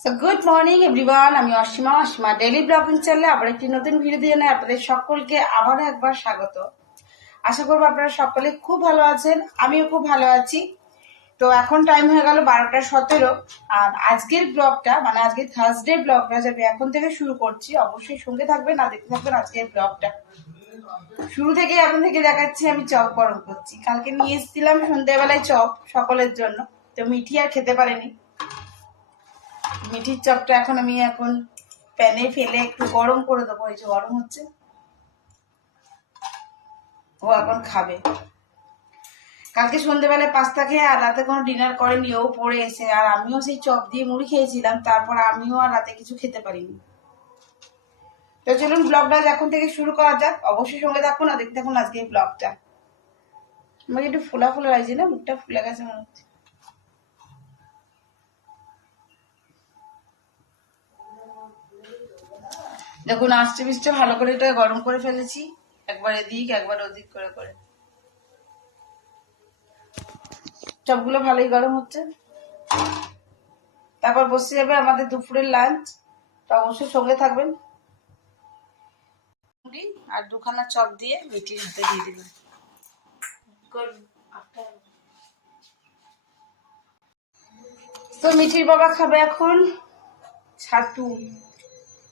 So good morning everyone, আমি Asima daily blogging চ্যানেলে আবার একটি নতুন ভিডিও দিয়ে আপনাদের সকলকে আবারও একবার স্বাগত। আশা করবো আপনারা সকলে খুব ভালো আছেন, আমিও খুব ভালো আছি। তো এখন টাইম হয়ে গেল 12টা 17। আর আজকের ব্লগটা মানে আজকে থার্সডে ব্লগটা যাবে এখন থেকে শুরু করছি। অবশ্যই সঙ্গে থাকবেন, না দেখতে থাকবেন আজকের ব্লগটা। শুরু থেকে এখন থেকে দেখাচ্ছি আমি চপ গরম করছি। কালকে নিয়ে এসেছিলাম সন্ধ্যাবেলায় চপ সকলের জন্য, তো মিঠি আর খেতে পারেনি। মিঠির চপটা এখন প্যানে ফেলে একটু গরম করে দেবো। এই যে গরম হচ্ছে, ও এখন খাবে। কালকে সন্ধ্যেবেলায় পাস্তা খেয়ে আর রাতে কোনো ডিনার করেনি, ও পড়ে এসে। আর আমিও সেই চপ দিয়ে মুড়ি খেয়েছিলাম, তারপর আমিও আর রাতে কিছু খেতে পারিনি। তো চলুন ব্লগটা এখন থেকে শুরু করা যাক। অবশ্যই সঙ্গে থাকুন আর দেখতে থাকুন আজকে এই ব্লগটা। আমাকে একটু ফোলা ফোলা লাগছে না, মুখটা ফুলে গেছে মনে হচ্ছে। দেখুন আস্তে মিস্টে ভালো করে এটা গরম করে ফেলেছি, একবার এদিক একবার ওদিক করে করে। সবগুলো ভালোই গরম হচ্ছে। তারপর বসে যাবে আমাদের দুপুরের লাঞ্চ। তো অবশ্যই সঙ্গে থাকবেন। আর দুখানা চপ দিয়ে মিঠির হাতে দিয়ে দিবেন। তো মিঠির বাবা খাবে এখন ছাতু।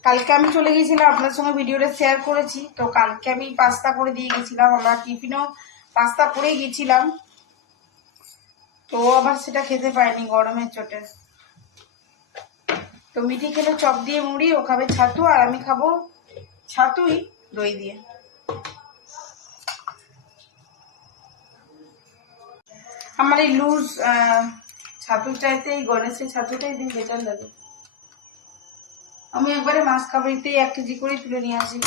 কালকে আমি চলে গেছিলাম, আপনার সঙ্গে ভিডিওটা শেয়ার করেছি। তো কালকে আমি পাস্তা করে দিয়ে গেছিলাম, আমরা টিফিনও পাস্তা করেই গেছিলাম। তো আবার সেটা খেতে পারিনি গরমের চোটে। তো মিঠি খেলে চপ দিয়ে মুড়ি, ও খাবে ছাতু, আর আমি খাবো ছাতুই দই দিয়ে। আমার এই লুজ ছাতুর চাইতে এই গণেশের ছাতুটাই দিন বেটার লাগে। আমি একবারে মাছ খাবারিতেই 1 কেজি করে তুলে নিয়ে আসি।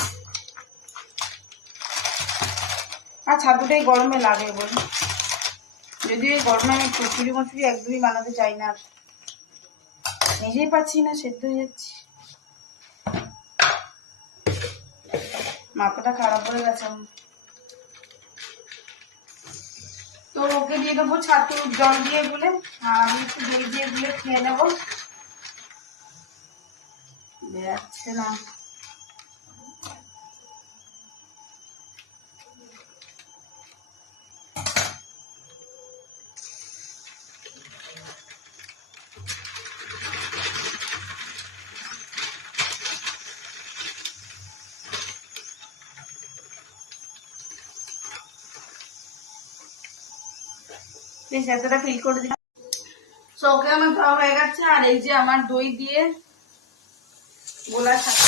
আর ছাতুটাই গরমে লাগে বলে, যদিও এই গরমে আমি কচুরি মচুরি একদমই বানাতে চাই না, নিজেই পাচ্ছি না, সেদ্ধ হয়ে যাচ্ছি। মাথাটা খারাপ হয়ে গেছে। তো ওকে দিয়ে দেবো ছাতু জল দিয়ে গুলে, আর আমি একটু দই দিয়ে গুলে খেয়ে নেবো। বেরাচ্ছে না। প্লিজ এতটা ফিল করে দিলাম। ওকে আমার খাওয়া হয়ে গেছে। আর এই যে আমার দই দিয়ে গোলা ছাতু।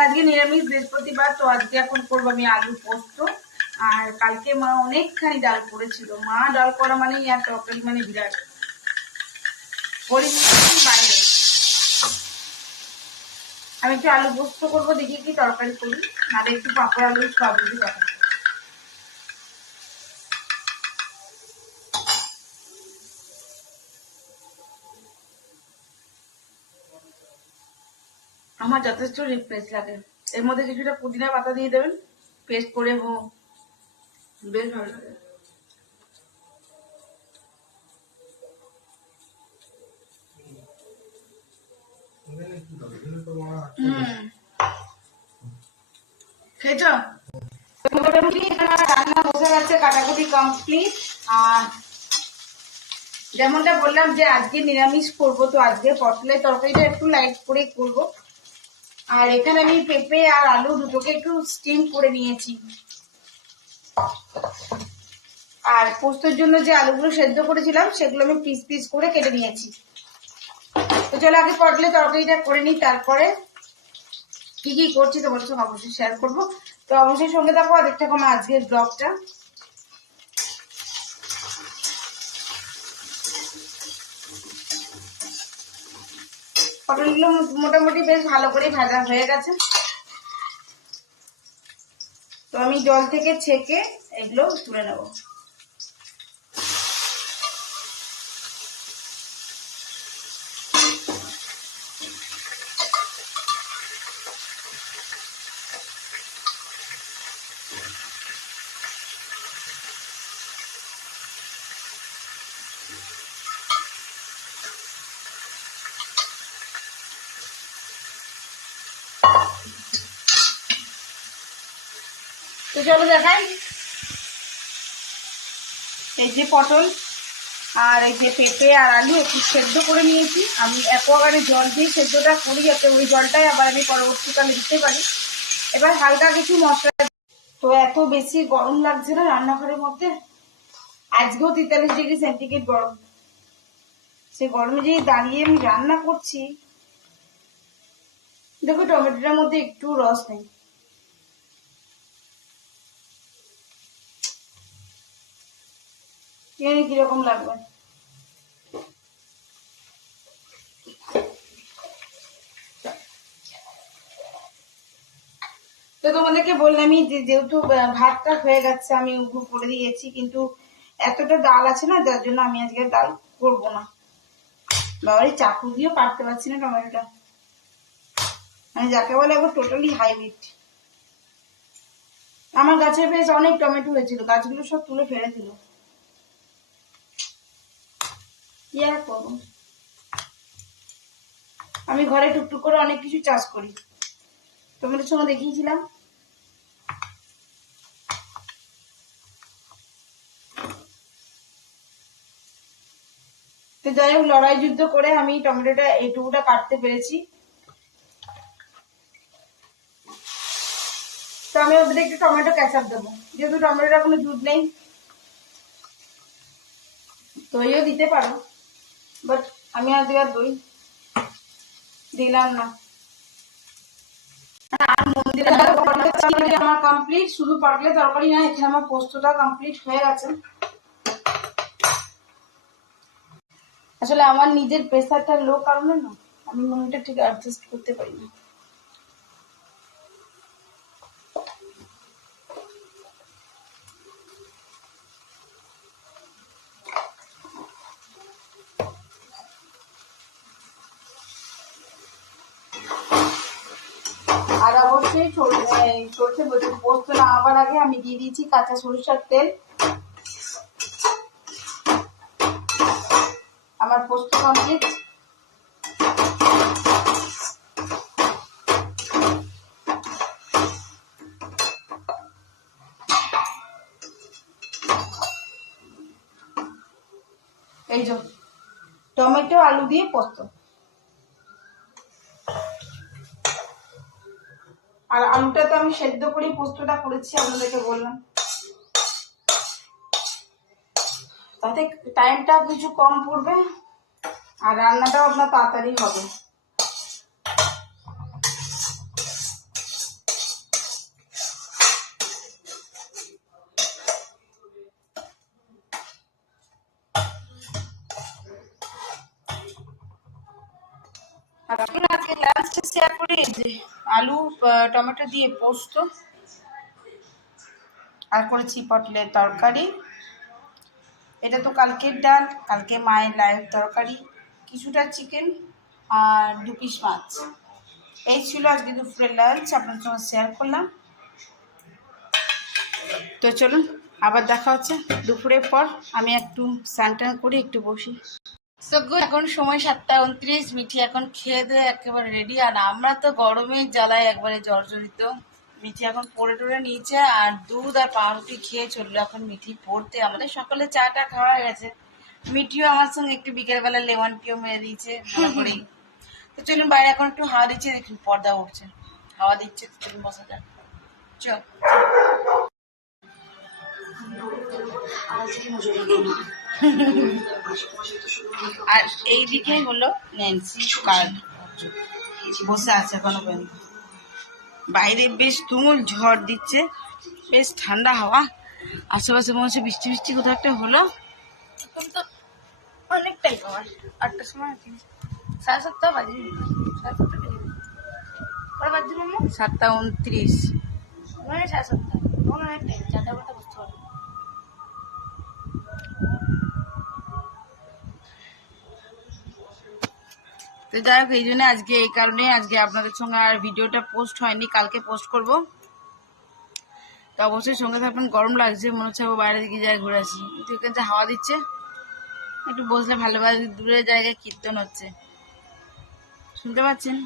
আজকে নিরামিষ বৃহস্পতিবার, তো আজকে এখন করবো আমি আলু পোস্ত। আর কালকে মা অনেকখানি ডাল করেছিল। মা ডাল করা মানেই আর তরকারি মানে বিরাট বাইরে। আমি একটু আলু পোস্ত করবো, দেখি কি তরকারি করি, আর একটু পাঁপড় আলু সবজি দেখা। আমার যথেষ্ট রিফ্রেশ লাগে। এর মধ্যে কিছুটা পুদিনা পাতা দিয়ে দেবেন, পেস্ট করে বেশ ভালো লাগে। খেয়েছ? মোটামুটি রান্না বসে গেছে, কাটাকুটি কমপ্লিট। আর যেমনটা বললাম যে আজকে নিরামিষ করবো, তো আজকে পটলের তরকারিটা একটু লাইট করে করবো। আর এখানে আমি পেঁপে আর আলু দুটোকে একটু স্টিম করে নিয়েছি। আর পোস্তর জন্য যে আলুগুলো সেদ্ধ করেছিলাম সেগুলো আমি পিস পিস করে কেটে নিয়েছি। তো চলো আগে পটলের তরকারিটা করে নিই, তারপরে কি কি করছি তোমার সঙ্গে অবশ্যই শেয়ার করবো। তো অবশ্যই সঙ্গে থাকো আর দেখতে থাকো আমার আজকের ব্লগটা। পটলগুলো মোটামুটি বেশ ভালো করে ভাজা হয়ে গেছে। তো আমি জল থেকে ছেঁকে এগুলো তুলে নেব। তো চলো দেখাই, এই যে পটল আর এই যে পেঁপে আর আলু একটু সেদ্ধ করে নিয়েছি। আমি অ্যাকোয়াগার্ডে জল দিয়ে সেদ্ধটা করি যাতে ওই জলটাই আবার আমি পরবর্তীকালে দিতে পারি। এবার হালকা কিছু মশলা। তো এত বেশি গরম লাগছে না রান্নাঘরের মধ্যে, আজকেও 43°C গরম। সে গরমে যে দাঁড়িয়ে আমি রান্না করছি। দেখো টমেটোটার মধ্যে একটু রস নেই। কিরকম লাগবে। তো তোমাদেরকে বললামই যেহেতু ভাতটা হয়ে গেছে আমি উপর করে দিয়েছি, কিন্তু এতটা ডাল আছে না, যার জন্য আমি আজকে ডাল করবো না। বাবারই চাকু দিয়েও কাটতে পারছি না টমেটোটা, মানে যাকে বলে একবার টোটালি হাইব্রিড। আমার গাছের বেশ অনেক টমেটো হয়েছিল, গাছগুলো সব তুলে ফেলে দিল। কি আর করবো, আমি ঘরে টুকটুক করে অনেক কিছু চাষ করি, তোমাদের সঙ্গে দেখিয়েছিলাম। তো যাই হোক, লড়াই যুদ্ধ করে আমি টমেটোটা এইটুকুটা কাটতে পেরেছি। তো আমি ওদের একটু টমেটো ক্যাচাপ দেবো, যেহেতু টমেটোটা কোনো দুধ নেই। দইও দিতে পারো, বাট আমি আজকে আর দই দিলাম না। আর মন্দিরে আমার কমপ্লিট, শুধু পাটলে তরকারি না, এখানে আমার পোস্তটা কমপ্লিট হয়ে গেছে। আসলে আমার নিজের প্রেসারটা লো কারণে না আমি নুনটা ঠিক অ্যাডজাস্ট করতে পারি না। আর অবশ্যই সরষে বলছি পোস্ত নামাবার আগে আমি দিয়ে দিয়েছি কাঁচা সরিষার তেল। আমার পোস্ত কমপ্লিট। এই যে টমেটো আলু দিয়ে পোস্ত, আর আলুটা তো আমি সেদ্ধ করে পোস্তটা করেছি, আপনাদেরকে বললাম। তাতে টাইমটা কিছু কম পড়বে আর রান্নাটাও আপনার তাড়াতাড়ি হবে। আজকে লাঞ্চে শেয়ার করি যে আলু টমেটো দিয়ে পোস্ত, আর করেছি পটলের তরকারি। এটা তো কালকের ডাল, কালকে মায়ের লাইভ তরকারি, কিছুটা চিকেন আর 2 পিস মাছ। এই ছিল আজকে দুপুরের লাঞ্চ, আপনার সঙ্গে শেয়ার করলাম। তো চলুন আবার দেখা হচ্ছে দুপুরের পর। আমি একটু স্নান টান করে একটু বসি। এখন সময় 7:29, মিঠি এখন খেয়ে দিয়ে একেবারে রেডি। আর আমরা তো গরমের জ্বালায় একবারে জর্জরিত। মিঠি এখন পড়ে টরে নিয়েছে আর দুধ আর পাউরুটি খেয়ে চললো এখন মিঠি পড়তে। আমাদের সকালে চাটা খাওয়া গেছে, মিঠিও আমার সঙ্গে একটু বিকেলবেলা লেমন টিও মেরে দিয়েছে ভালো করেই। তো চলুন বাইরে এখন একটু হাওয়া দিচ্ছে, দেখুন পর্দা উঠছে, হাওয়া দিচ্ছে। তো চলুন বসা যাক, চল। আর এইদিকে হলো ন্যান্সি কার্ড বসে আছে এখনো পর্যন্ত। বাইরে বেশ তুমুল ঝড় দিচ্ছে, বেশ ঠান্ডা হাওয়া, আশেপাশে মনে হচ্ছে বৃষ্টি বৃষ্টি কোথাও একটা হলো। এখন তো অনেকটাই আমার 8টার সময়, 7:30 বাজে, 7:29, 7:30 অনেকটাই, 4টা ঘন্টা বুঝতে পারবো। তো যাই হোক, এই জন্য আজকে এই কারণে আজকে আপনাদের সঙ্গে আর ভিডিওটা পোস্ট হয়নি, কালকে পোস্ট করব। তো অবশ্যই সঙ্গে থাকবেন। গরম লাগছে, মনে হচ্ছে বাইরের দিকে যাই ঘুরে আসি, কিন্তু এখানে যে হাওয়া দিচ্ছে একটু বসলে ভালো। দূরের জায়গায় কীর্তন হচ্ছে, শুনতে পাচ্ছেন?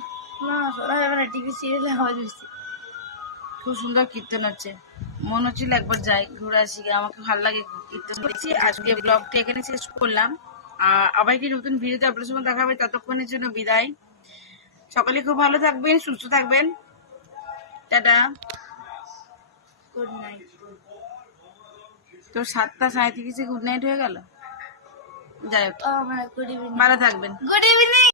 না শোনা যাবে না, টিভি সিরিয়ালে আওয়াজ হচ্ছে। খুব সুন্দর কীর্তন হচ্ছে, মনে হচ্ছিল একবার যাই ঘুরে আসি, আমাকে ভালো লাগে কীর্তন দেখছি। আজকে ব্লগটি এখানে শেষ করলাম, আবার একটি নতুন ভিডিওতে আপনার সঙ্গে দেখা হবে। ততক্ষণের জন্য বিদায়। সকলে খুব ভালো থাকবেন, সুস্থ থাকবেন। টাটা। Good night. তো 7:37 গুড নাইট হয়ে গেল। যাই হোক, গুড ইভিনিং। ভালো থাকবেন। Good evening.